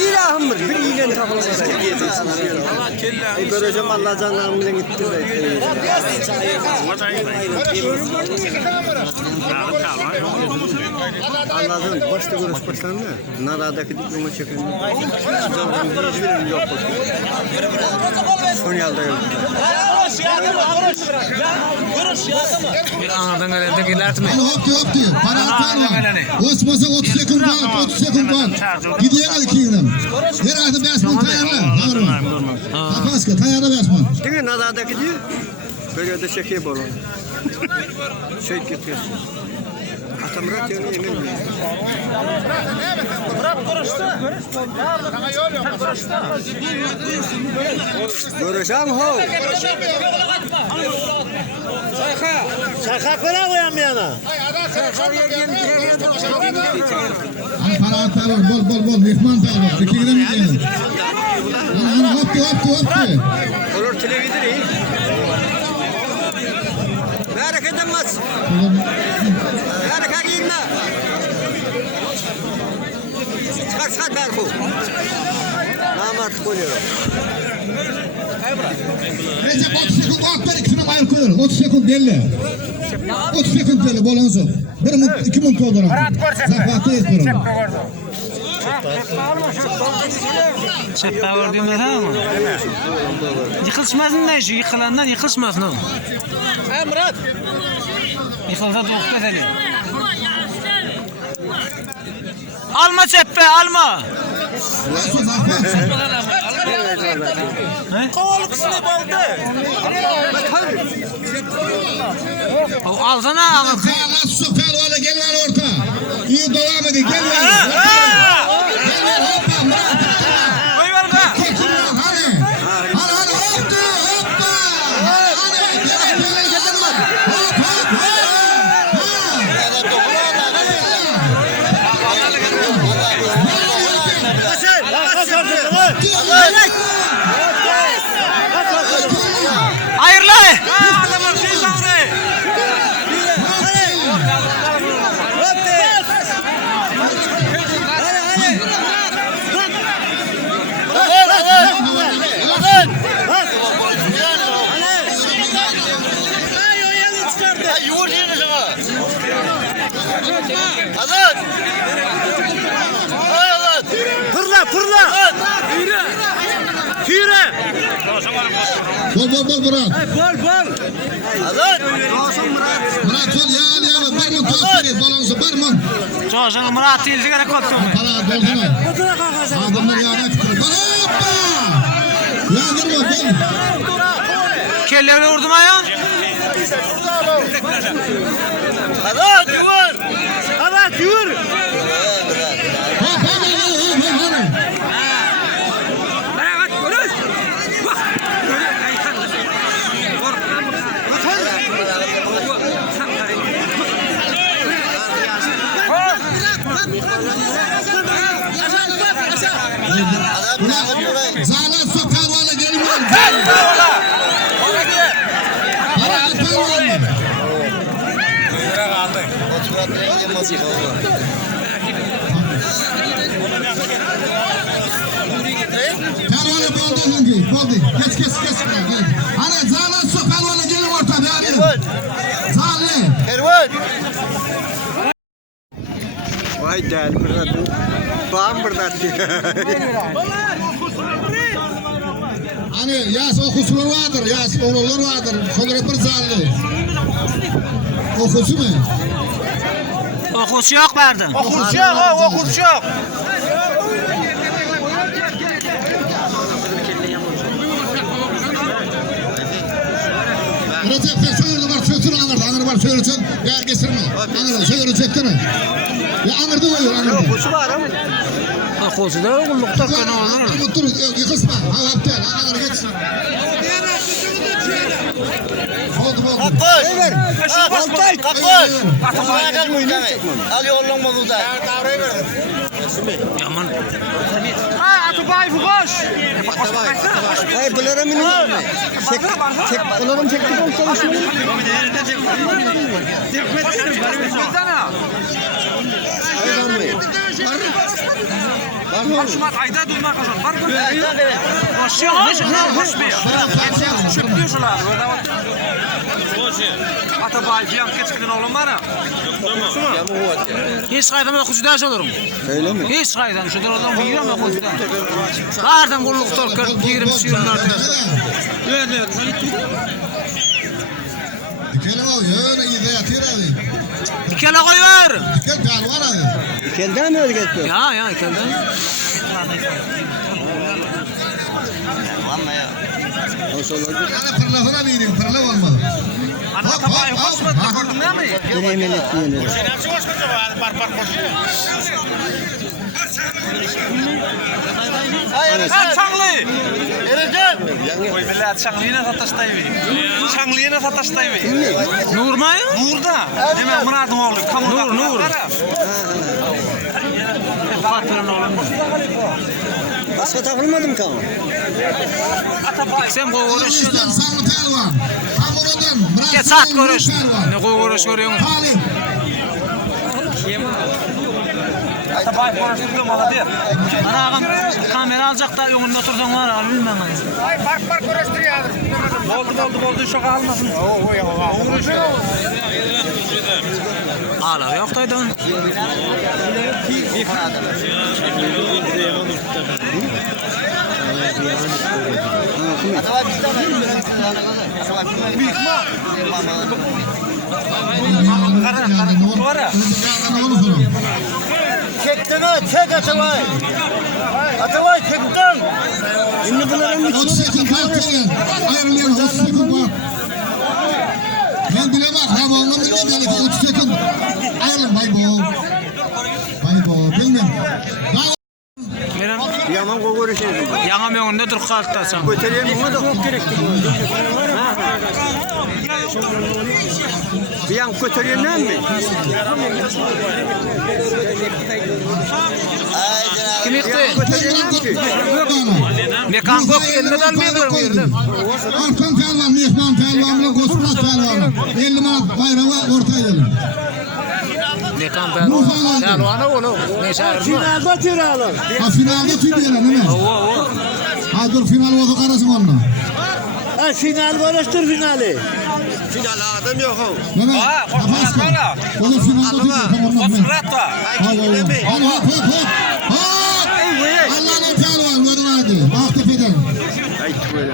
İlahımdır, bir ilan tapılacak. Göreceğim Allah canlarımla gitti. Allah'ın başta görüş başlandı. Naradaki diploma çekin. Hiçbirinin yok. Son yolda yok. Anadan gelendekiler mi? Hop diyor. Para atma. Osmasa 30 sekund var. 30 sekund var. Gidiyor hadi kiydim. Herhalde basman tayarla. Kapaska tayarla basman. Değil mi? Naradaki diyor. Böyle de çekiyor balon. Şey getiriyor. Murat yani emin mi? Murat görüştü. Görüşem ho. Çakak falan koyan bir yana. Para atar bol mehman da. Fikirde mi diyelim? Hop diyor. Olur televizyonu iyi. Hareket edemez. Hareket edilme. Çıkarsak ver bu. Namartık oluyor. Recep 30 sekund vakit ikisine mayıl koyuyor. 30 sekund belli. 30 sekund belli bolonsu. 2 mun doldurun. Zafatı etmiyorum. Şapka gördüğümde tamam mı? Yıkılışmasın da şu yıkılandan yıkılışmasın o. Murat. Yıkılsa doktor seni. Alma çeppe alma. Kovalı kısını baldı. Alsana ağır. Allah süper öyle gel var orta. İyi devam edin gel var. Koy ver ka. Hayırlı. Fırla. Hüre. Bol Murat. Bol. Murat sol yani bir mun topları balonsu bir mun. Çoğuşun Murat değil sigara koktum. Para doldurun. Adamlar yana tutuyor. Hoppa. Yağdır mı? Kellerini vurdum ya. Evet yürü. Zalat sokar valla gelmiyor. Para atar valla. Pervane boldu çünkü. Boldu. Geç. Hani zalat sokar valla gelin ortada yani. Zalat. Ervan. Vay del burada. Bağım burada. Hani yas okuslar vardır, yas oğullar vardır. Şöyle bir zallı. Okusu mu? Okusu yok verdin. Okusu yok. Recep söyledi var, söyledi anır var, söyledi. Ya geçirme. Anır, söyledi mi? Ya anırdı o. Okusu var ama. Okusu da oğullukta kanı olur. Dur, yıkısma. Havapten, anır geçsin. Oldu oldu. Altay. Ali oğlum bunu da. Yaman. Ha Atubay Fugoş. Hayır bunlara mı ne? Çek, bunların çektik mi çalışmayı? Şumat ayda duyma kazan. Var mı? Aşağı çöplüyorlar. Atabay fiyan keçkiden oğlum var ha. Hiç kaydan yok kuzudaş olurum. Öyle mi? Hiç kaydan şu duradan yiyorum ya kuzudaş. Kardan kulluk torkar 20 sürümler. Dikene al ya, iyi de yatır hadi. Dikene koy ver. Diken kalvar hadi. Kelden mi ödgettin? Ya kelden. Hoş olurdu. Yani pırlafına vereyim, pırlaf olmadı. Atabay hoş mu? Gördün değil mi? Bir emin ettiğini. Ha Çanglı. Koy billahi Çanglı'yı sataştayım. Çanglı'yı sataştayım. Nur mu? Nur da. Hemen Murat'ın oğlu. Nur. Fatırın oğlu. Başka takılmadım ki ama. Sen kovuruyorsun. Alıştan sağlı pelvan. Hamuradan. Murat Geç saat Sağlı görüyorsun. pelvan. Ne kovuruyorsun görüyorsun. Halim. Atabay konuştuk da malı değil. Ana ağam kamera alacak da yolunda oturdan var al bilmem ben. Ay park uğraştırıyor. Oldu şoka almasın. Ağlar yok daydan. Çektin ha, çek Atabay. Atabay çektin. Şimdi bunların mı 30 sekund var diyen. Ayrılıyor 30 sekund var. Ben bilemem. Ha vallahi bilmem yani 30 sekund. Ayrılın bay bu. Bay bu. Bilmem. Benim yaman kovuruşuyordu. yanam yolunda dur kaltta sen. Götüreyim bunu da çok gerekti. Bir yan götürüyorsun mi? Kim yıktı? Götürüyorsun ki. Mekan kok eline dalmıyorlar bu yerden. Arkan pelvan, mehman pelvanla Gospat pelvanı. 50 manat bayrağı orta edelim. Mekan ben. Ya lo ana oğlum. Ne şarkı? Finalda tüyreğalar. Ha finalde tüyleyelim değil mi? Ha dur final oldu karasın onunla. Ha final varıştır finali. Final adam yok o. Değil mi? Ha, Kapaskı. Oğlum finalde tüyleyelim. Fırat da. Hadi hop hop hop. Hop. Allah'ın pelvan. Hadi hadi. Bak tepeden. Ay böyle.